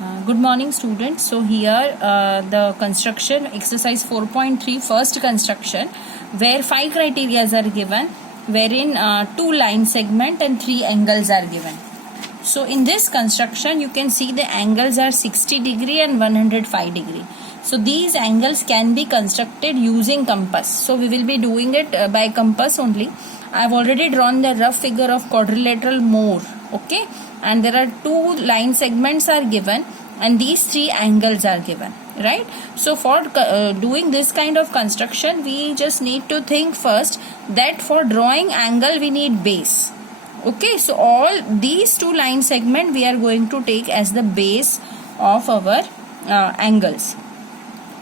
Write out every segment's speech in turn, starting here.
Good morning, students. So here the construction exercise 4.3 first construction, where 5 criteria are given, wherein 2 line segment and 3 angles are given. So in this construction you can see the angles are 60 degree and 105 degree. So these angles can be constructed using compass. So we will be doing it by compass only. I have already drawn the rough figure of quadrilateral more. Okay, and there are 2 line segments are given and these 3 angles are given, right? So for doing this kind of construction, we just need to think first that for drawing angle we need base. Okay, so all these 2 line segment we are going to take as the base of our angles.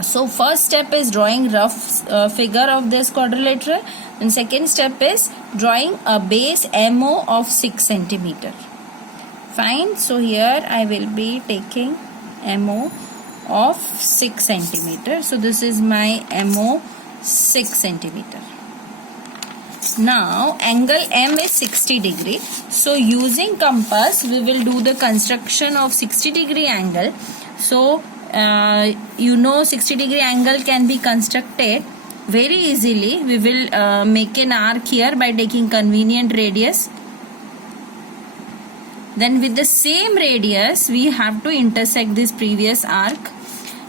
So first step is drawing rough figure of this quadrilateral, and second step is drawing a base MO of 6 centimeter. Fine. So here I will be taking MO of 6 centimeter. So this is my MO 6 centimeter. Now angle M is 60 degree. So using compass we will do the construction of 60 degree angle. So 60 degree angle can be constructed very easily. We will make an arc here by taking convenient radius. Then with the same radius we have to intersect this previous arc.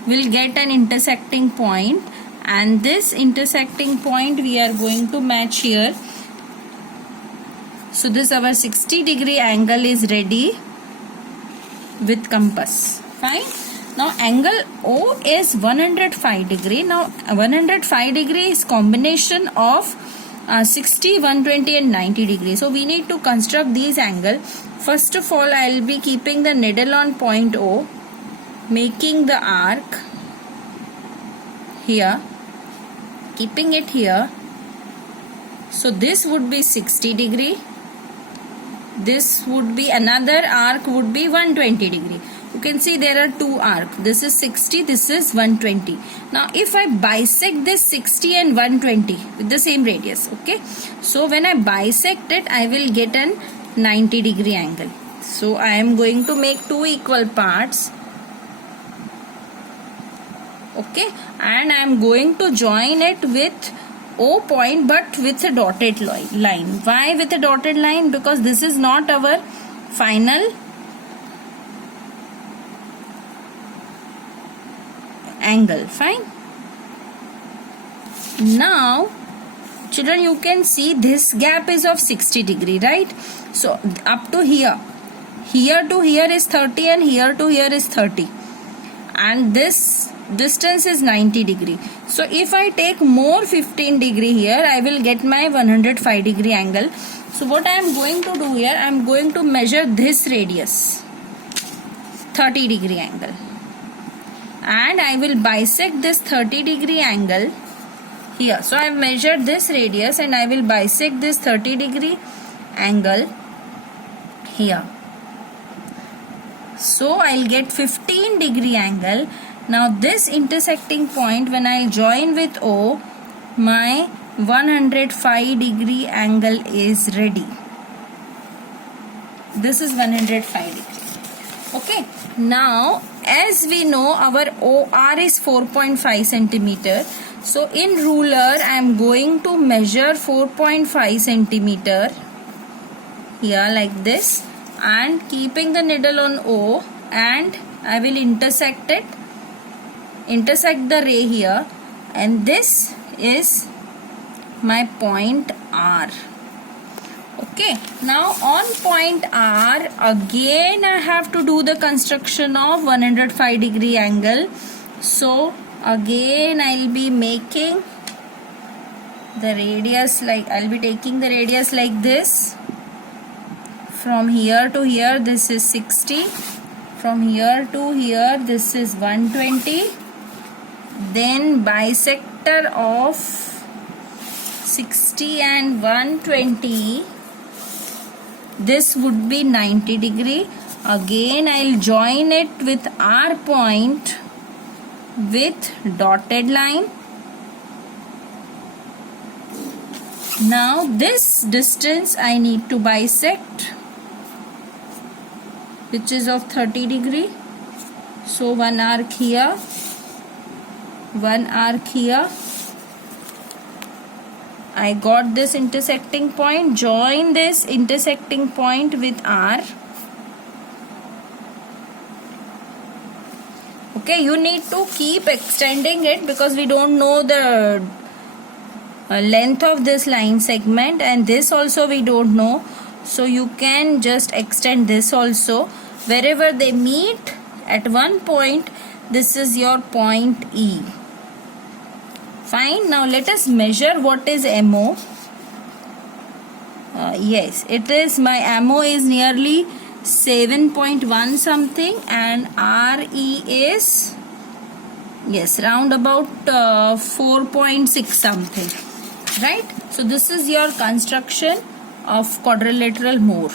We'll get an intersecting point, and this intersecting point we are going to match here. So this our 60 degree angle is ready with compass. Fine. Now angle O is 105 degree. Now 105 degree is combination of 60, 120 and 90 degree. So we need to construct these angle. First of all, I will be keeping the needle on point O, making the arc here, keeping it here. So this would be 60 degree. This would be another arc would be 120 degree. You can see there are 2 arcs. This is 60, this is 120. Now if I bisect this 60 and 120 with the same radius, okay. So when I bisect it, I will get an 90 degree angle. So I am going to make 2 equal parts. Okay, and I am going to join it with O point but with a dotted line. Why with a dotted line? Because this is not our final angle. Fine. Now children, you can see this gap is of 60 degree, right? So up to here to here is 30 and here to here is 30, and this distance is 90 degree. So if I take more 15 degree here, I will get my 105 degree angle. So what I am going to do here, I am going to measure this radius 30 degree angle, and I will bisect this 30 degree angle here. So I have measured this radius and I will bisect this 30 degree angle here. So I'll get 15 degree angle. Now this intersecting point, when I join with O, my 105 degree angle is ready. This is 105 degree. Okay. Now as we know, our OR is 4.5 centimeter. So in ruler I am going to measure 4.5 centimeter here like this, and keeping the needle on O, and I will intersect the ray here, and this is my point R. Okay, now on point R again I have to do the construction of 105 degree angle. So again I will be making the radius, like I will be taking the radius like this. From here to here this is 60, from here to here this is 120, then bisector of 60 and 120, this would be 90 degree. Again I will join it with R point with dotted line. Now this distance I need to bisect, which is of 30 degree. So one arc here, one arc here. I got this intersecting point. Join this intersecting point with R. Okay, you need to keep extending it because we don't know the length of this line segment, and this also we don't know. So you can just extend this also. Wherever they meet at one point, this is your point E. Fine. Now let us measure what is MO. Yes, it is, my MO is nearly 7.1 something, and RE is, yes, round about 4.6 something, right? So this is your construction of quadrilateral Moore.